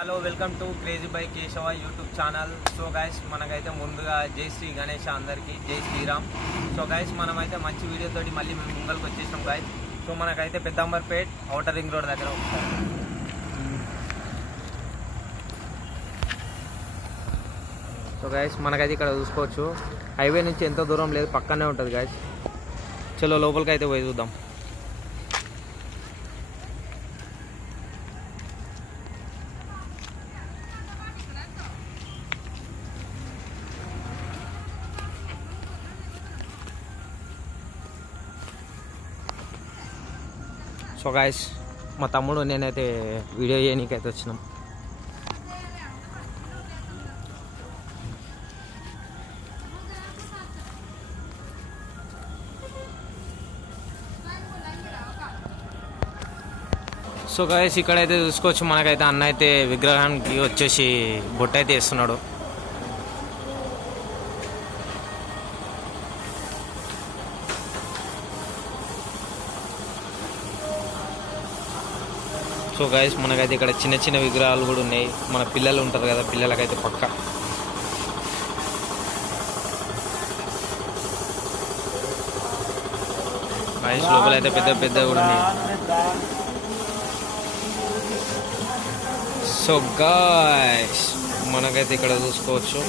Hello welcome to crazy by Keshava YouTube channel. So guys మనకైతే ముందుగా జై శ్రీ గణేష్, అందరికీ జై శ్రీరామ్. సో గైస్ మనమైతే మంచి వీడియోతోటి మళ్ళీ మేము ముంగల్కి వచ్చేసాం గైస్. సో మనకైతే పెద్దంబర్పేట్ ఔటర్ రింగ్ రోడ్ దగ్గర ఉంటాం. సో గైస్ మనకైతే ఇక్కడ చూసుకోవచ్చు, హైవే నుంచి ఎంతో దూరం లేదు, పక్కనే ఉంటుంది గైస్. చలో లోపలికి అయితే పోయి చూద్దాం. సో గాయస్ మా తమ్ముడు నేనైతే వీడియో చేయనీకైతే వచ్చినాం. సో గాయస్ ఇక్కడైతే చూసుకోవచ్చు, మనకైతే అన్న అయితే విగ్రహానికి వచ్చేసి బొట్టు అయితే వేస్తున్నాడు. సో గైస్ మనకైతే ఇక్కడ చిన్న చిన్న విగ్రహాలు కూడా ఉన్నాయి. మన పిల్లలు ఉంటారు కదా, పిల్లలకైతే పక్క. గైస్ లోపల అయితే పెద్ద పెద్ద కూడా ఉన్నాయి. సో గైస్ మనకైతే ఇక్కడ చూసుకోవచ్చు,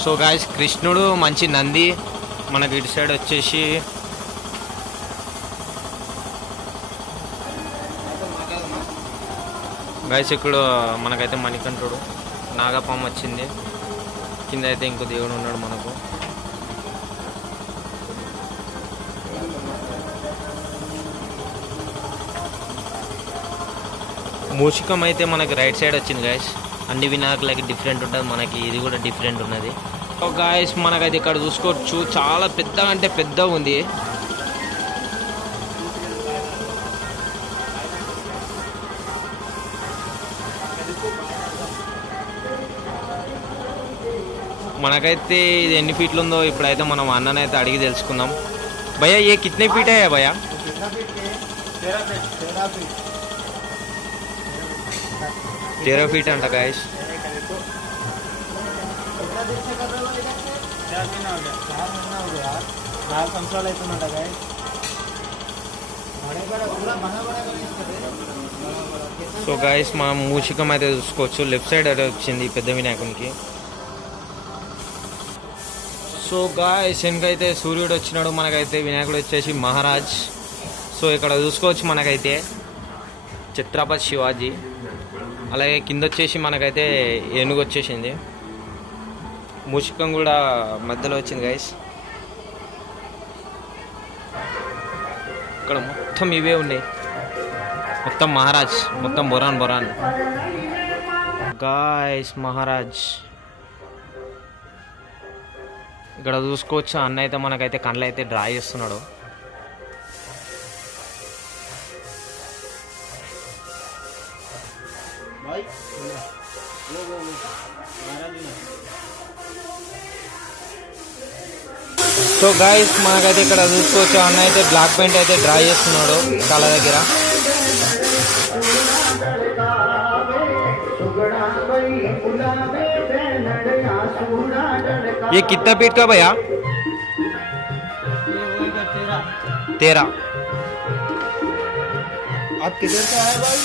సో గాయస్ కృష్ణుడు మంచి నంది. మనకి ఇటు సైడ్ వచ్చేసి గాయస్ ఇక్కడ మనకైతే మణికంఠుడు, నాగపాము వచ్చింది. కింద అయితే ఇంకో దేవుడు ఉన్నాడు మనకు. మూషికం అయితే మనకి రైట్ సైడ్ వచ్చింది గాయస్. అన్ని వినాయకులకి డిఫరెంట్ ఉంటుంది, మనకి ఇది కూడా డిఫరెంట్ ఉన్నది. గాయస్ మనకైతే ఇక్కడ చూసుకోవచ్చు, చాలా పెద్ద అంటే పెద్ద ఉంది. మనకైతే ఇది ఎన్ని ఫీట్లు ఉందో ఇప్పుడైతే మనం అన్ననైతే అడిగి తెలుసుకుందాం. భయ్యా ఏ కితనే ఫీట్ అయ్యా భయ్యా? 13 ఫీట్ అంట గాయస్. సో గాయస్ మనం మూషికం అయితే చూసుకోవచ్చు, లెఫ్ట్ సైడ్ అయితే వచ్చింది పెద్ద వినాయకునికి. సో గాయస్ వెనకైతే సూర్యుడు వచ్చినాడు, మనకైతే వినాయకుడు వచ్చేసి మహారాజ్. సో ఇక్కడ చూసుకోవచ్చు మనకైతే ఛత్రపతి శివాజీ. అలాగే కింద వచ్చేసి మనకైతే ఏనుగు వచ్చేసింది. మూషికం కూడా మధ్యలో వచ్చింది గైస్. ఇక్కడ మొత్తం ఇవే ఉన్నాయి, మొత్తం మహారాజ్, మొత్తం బొరాన్ బొరాన్ గాయస్ మహారాజ్. ఇక్కడ చూసుకోవచ్చు అన్న అయితే మనకైతే కళ్ళు అయితే డ్రా చేస్తున్నాడు. సో గాయస్ మనకైతే ఇక్కడ చూసుకోవచ్చు, అన్న అయితే బ్లాక్ పెయింట్ అయితే డ్రా చేస్తున్నాడు కళ్ళ దగ్గర. ये कितना फीट का भैया? 13. आप किधर का है भाई?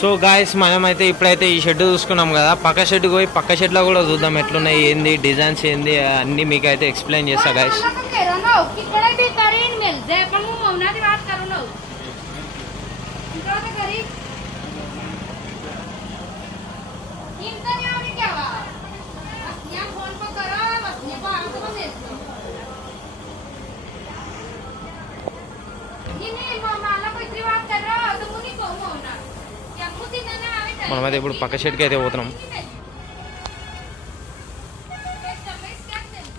సో గాయస్ మనమైతే ఇప్పుడైతే ఈ షెడ్ చూసుకున్నాం కదా, పక్క షెడ్కి పోయి పక్క షెడ్లో కూడా చూద్దాం ఎట్లున్నాయి, ఏంది డిజైన్స్ ఏంది అన్నీ మీకు అయితే ఎక్స్ప్లెయిన్ చేస్తా గాయస్. మనమైతే ఇప్పుడు పక్క షెడ్కి అయితే పోతున్నాం.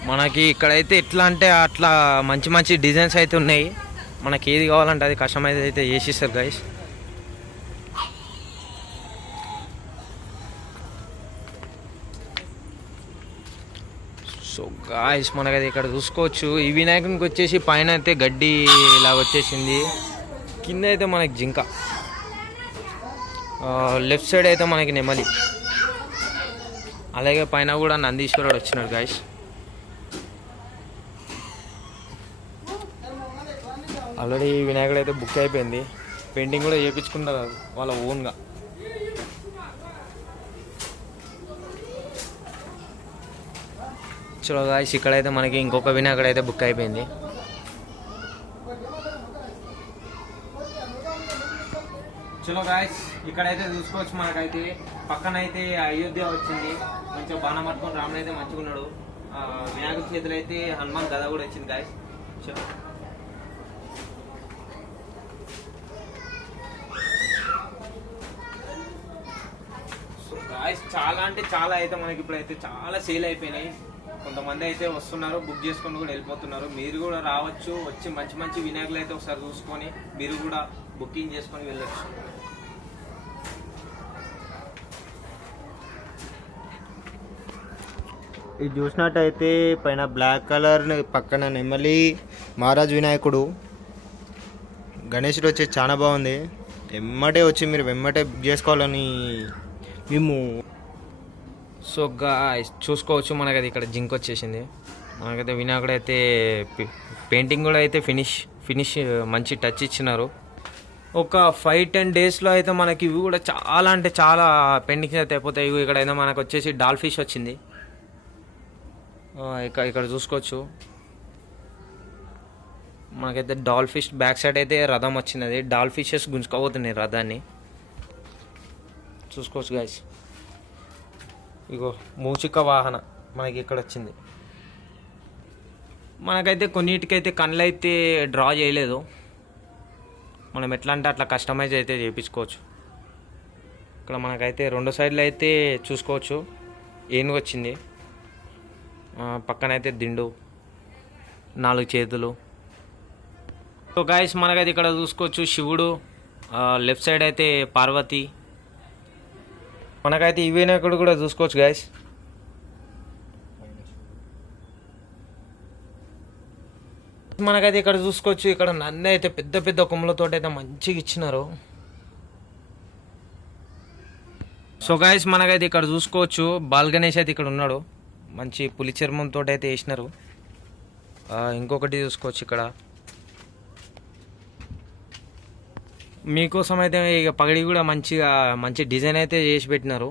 మనకి ఇక్కడైతే ఎట్లా అంటే అట్లా మంచి మంచి డిజైన్స్ అయితే ఉన్నాయి. మనకి ఏది కావాలంటే అది కస్టమైజ్ అయితే చేసిస్తారు గైస్. సో గాయస్ మనకైతే ఇక్కడ చూసుకోవచ్చు. ఈ వినాయకునికి వచ్చేసి పైన అయితే గడ్డి ఇలాగ వచ్చేసింది, కింద అయితే మనకి జింక, లెఫ్ట్ సైడ్ అయితే మనకి నెమలి, అలాగే పైన కూడా నందీశ్వరుడు వచ్చినాడు గాయస్. ఆల్రెడీ వినాయకుడు అయితే బుక్ అయిపోయింది, పెయింటింగ్ కూడా చేయించుకుంటారు వాళ్ళ ఓన్గా. చలో గాయస్ ఇక్కడైతే మనకి ఇంకొక వినాయకుడు అయితే బుక్ అయిపోయింది. చలో గాయస్ ఇక్కడైతే చూసుకోవచ్చు, మనకైతే పక్కన అయితే అయోధ్య వచ్చింది, కొంచెం బాణం పట్టుకొని రాముడు అయితే మంచిగా ఉన్నాడు. వినాయకుడి చేతులు అయితే హనుమాన్ గద కూడా వచ్చింది గాయస్. చలో గాయస్ చాలా అంటే చాలా అయితే మనకి ఇప్పుడైతే చాలా సేల్ అయిపోయినాయి. కొంతమంది అయితే వస్తున్నారు, బుక్ చేసుకొని కూడా వెళ్ళిపోతున్నారు. మీరు కూడా రావచ్చు, వచ్చి మంచి మంచి వినాయకులు అయితే ఒకసారి చూసుకొని మీరు కూడా బుకింగ్ చేసుకొని వెళ్ళచ్చు. ఇది చూసినట్టయితే పైన బ్లాక్ కలర్ పక్కన నెమలి మహారాజ్ వినాయకుడు, గణేశుడు వచ్చి చాలా బాగుంది. వెమ్మటే వచ్చి మీరు వెమ్మటే బుక్ చేసుకోవాలని మేము. సో గాయ్స్ చూసుకోవచ్చు, మనకైతే ఇక్కడ జింక్ వచ్చేసింది. మనకైతే వినాయకుడు అయితే పెయింటింగ్ కూడా అయితే ఫినిష్ మంచి టచ్ ఇచ్చినారు. ఒక 5-10 డేస్లో అయితే మనకి ఇవి కూడా చాలా అంటే చాలా పెయింటింగ్స్ అయితే అయిపోతాయి. ఇక్కడైతే మనకు వచ్చేసి డాల్ ఫిష్ వచ్చింది. ఇక్కడ చూసుకోవచ్చు, మనకైతే డాల్ ఫిష్ బ్యాక్ సైడ్ అయితే రథం వచ్చినది. డాల్ ఫిషెస్ గుంజుకోబోతున్నాయి రథాన్ని, చూసుకోవచ్చు గాయస్. ఇగో మూచిక వాహన మనకి ఇక్కడ వచ్చింది. మనకైతే కొన్నిటికైతే కళ్ళు అయితే డ్రా చేయలేదు, మనం ఎట్లా అంటే అట్లా కస్టమైజ్ అయితే చేయించుకోవచ్చు. ఇక్కడ మనకైతే 2 సైడ్లు అయితే చూసుకోవచ్చు, ఏనుగు వచ్చింది, పక్కనైతే దిండు, 4 చేతులు. సో గాయస్ మనకైతే ఇక్కడ చూసుకోవచ్చు శివుడు, లెఫ్ట్ సైడ్ అయితే పార్వతి. మనకైతే ఈ వినాయకుడు కూడా చూసుకోవచ్చు గాయస్. మనకైతే ఇక్కడ చూసుకోవచ్చు, ఇక్కడ నంది అయితే పెద్ద పెద్ద కొమ్మలతో అయితే మంచిగా ఇచ్చినారు. సో గాయస్ మనకైతే ఇక్కడ చూసుకోవచ్చు, బాల్ గణేష్ అయితే ఇక్కడ ఉన్నాడు, మంచి పులి చర్మంతో అయితే వేసినారు. ఇంకొకటి చూసుకోవచ్చు, ఇక్కడ మీకోసం అయితే ఇక పగడి కూడా మంచి డిజైన్ అయితే చేసి పెట్టినారు.